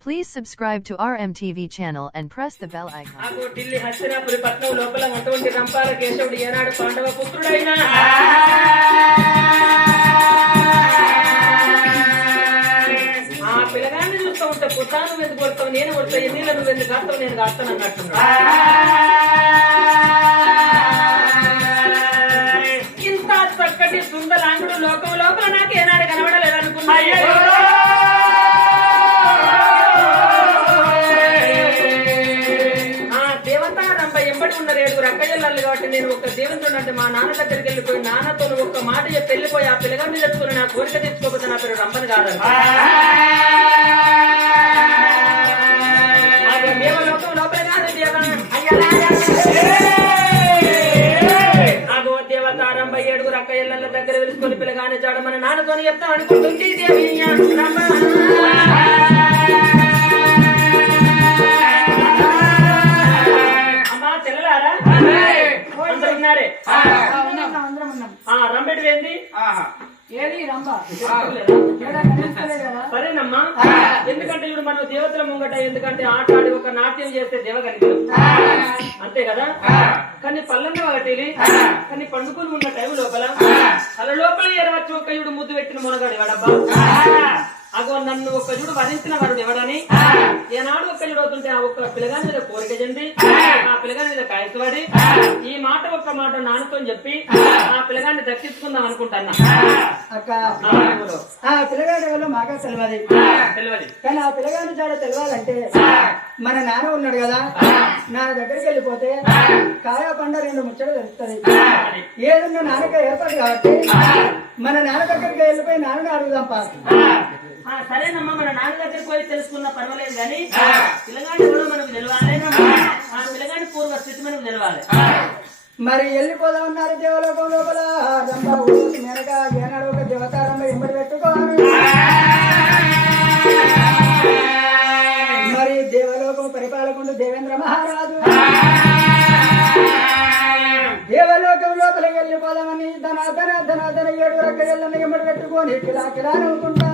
Please subscribe to RMTV channel and press the bell icon. ఆగో ఢిల్లీ హస్తినాపురి పట్నం లోపల అటువంటి రంపాల కేశవుడు ఏనాడు పాండవ పుత్రుడైనా ఆ పిల్లగాన్ని చూస్తూ ఉంటే పుట్టాను ఎందుకు కొడతావు నేను కొడతా ఎన్నిళ్ళ నువ్వు ఎందుకు కాస్తావు నేను కాస్తాను అన్నట్టున్నా ఎంబడి ఉన్న ఏడుగురు అక్కయ్యలు కాబట్టి నేను ఒక దేవుని అంటే మా నాన్న దగ్గరికి వెళ్ళిపోయి నాన్నతో ఒక్క మాట చెప్పి వెళ్ళిపోయి ఆ పిల్లగాన్ని తెచ్చుకుని నా కోరిక తెచ్చుకోకపోతే నా పేరు రంపని కాదని ఆ దేవలోకం లోపల కాదు దేవ. ఆగో దేవత రంభ ఏడుగురు దగ్గర వెలుసుకొని పిల్లగానే జాడమని నాన్నతోని చెప్తాం అనుకుంటుంది దేవి రంబెడు ఏంది? ఏది సరేనమ్మా. ఎందుకంటే ఇప్పుడు మనం దేవతల ముంగట ఎందుకంటే ఆట ఆడి ఒక నాట్యం చేస్తే దేవగలిగి అంతే కదా? కానీ పల్లెంలో ఒకటి కానీ పండుకుని ఉన్న టైం లోపల అలా లోపల ఎరవచ్చు ఒక ఇడు ముద్దు పెట్టిన మునగాడు వాడబ్బా. అగో నన్ను ఒక్క చూడు వరించిన వాడు ఎవడని? ఏనాడు ఒక్క చూడు అవుతుంటే ఆ ఒక్క పిల్లగాని మీద కోరిక చెంది ఆ. పిల్లగాని మీద కాయసపడి ఈ మాట ఒక్క మాట నాన్నతో చెప్పి ఆ. పిల్లగాన్ని దక్కించుకుందాం అనుకుంటున్నా. అక్క. ఆ పిల్లగాడి వల్ల మాకే తెలియదు తెలియదు కానీ ఆ పిల్లగాడి చాడ తెలియాలంటే మన నాన్న ఉన్నాడు కదా నాన్న దగ్గరికి వెళ్ళిపోతే కాయ పండ రెండు ముచ్చట తెలుస్తుంది ఏదన్నా నాన్నకి ఏర్పాటు కాబట్టి మన నాన్న దగ్గరికి వెళ్ళిపోయి నాన్నని అడుగుదాం పా ఆ, సరేనమ్మా మన నాన్న దగ్గరికి పోయి తెలుసుకున్నా పర్వాలేదు కానీ పిల్లగాడి కూడా మనకు తెలవాలి. ఆ పిల్లగాడి పూర్వ స్థితి మనకు తెలవాలి. మరి వెళ్ళిపోదాం ఉన్నారు దేవలోకం లోపల. రంభ ఊరికి మెనక ఏనాడు ఒక దేవతారంభ ఎంబడి పెట్టుకోవాలి. మరి దేవలోకం పరిపాలకుండు దేవేంద్ర మహారాజు. లోపలికి ధనాధన ధనాధన ఏడు రక్కలను ఎంబడి పెట్టుకొని కిలా కిలా నవ్వుకుంటా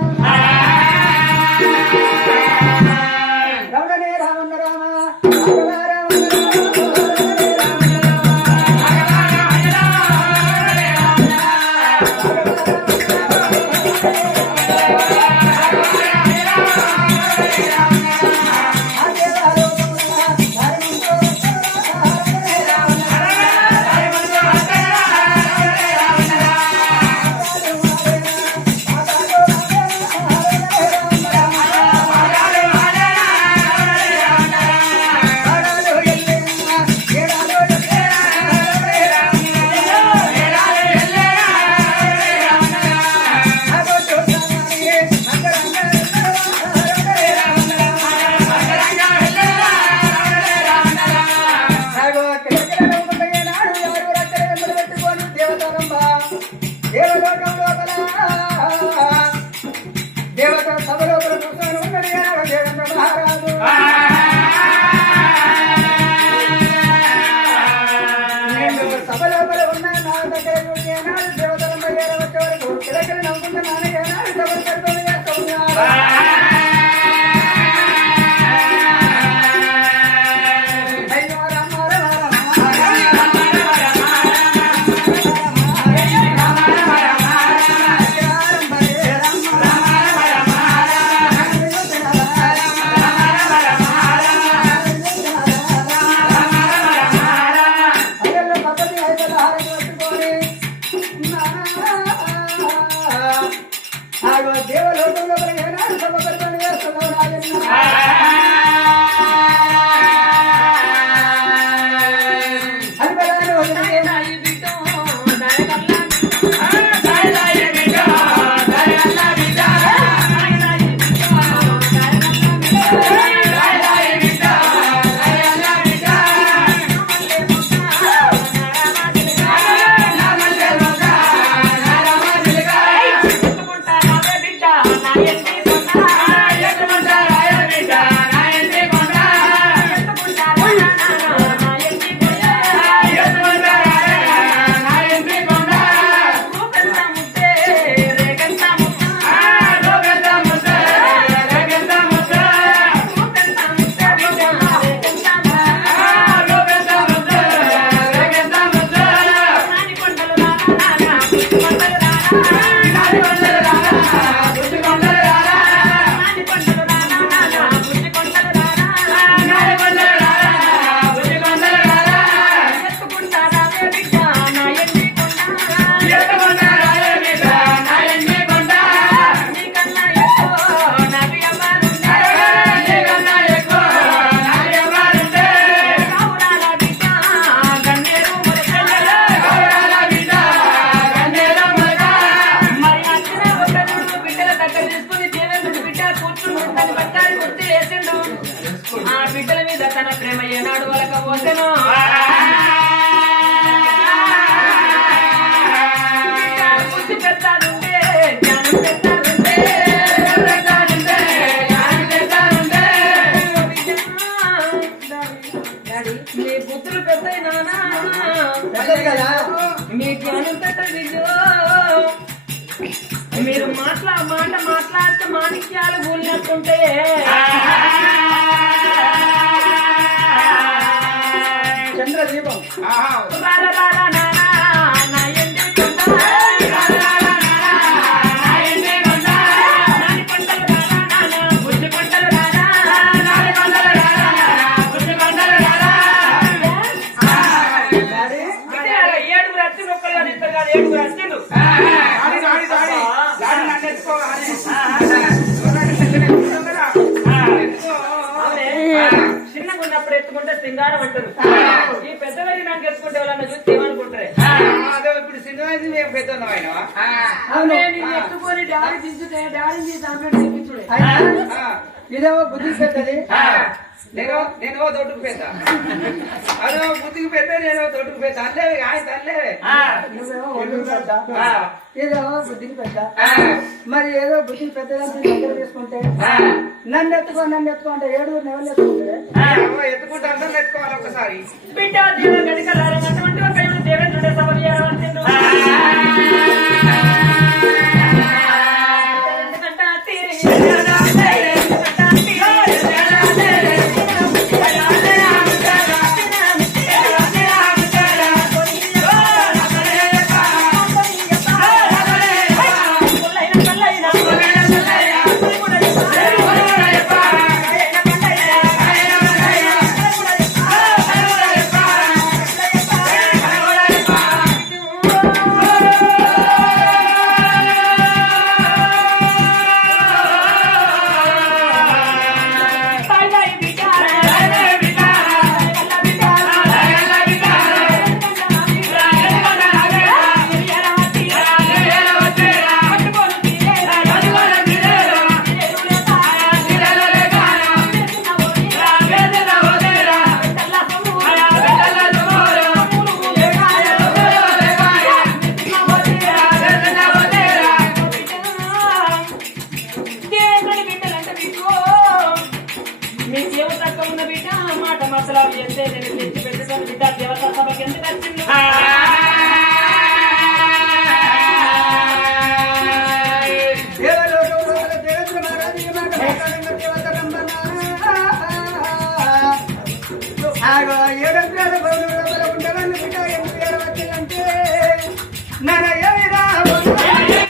ఉన్న దేవలోకంలో ఏనాడు సభ పరిపాలన చేస్తున్నావు రాజన్న మీరు మాట్లా మాట మాట్లాడితే మాణిక్యాలు కూలినట్టుంటే సింగారం అంటారు. ఈ పెద్దవారి నాకు ఎత్తుకుంటే వాళ్ళని చూస్తే ఏమనుకుంటారే? అదే ఇప్పుడు సినిమాది మేము పెద్ద ఎత్తుకొని డాడీ దించుతే తెప్పించుడే అయినా ఇదేమో బుద్ధి పెద్దది నేను నేను తోటుకు పెద్ద అదో బుద్ధికి పెద్ద నేను తోటుకు పెద్ద అల్లే ఆయన నువ్వేమో పెద్ద. ఇదేమో బుద్ధికి పెద్ద. మరి ఏదో బుద్ధికి పెద్దదని దగ్గర తీసుకుంటే నన్ను ఎత్తుకో నన్ను ఎత్తుకో అంటే ఏడుగురు ఎవరు ఎత్తుకుంటే ఎత్తుకుంటే అందరం ఎత్తుకోవాలి ఒకసారి. బిడ్డ దేవ గడికలారం దేవేంద్రుడే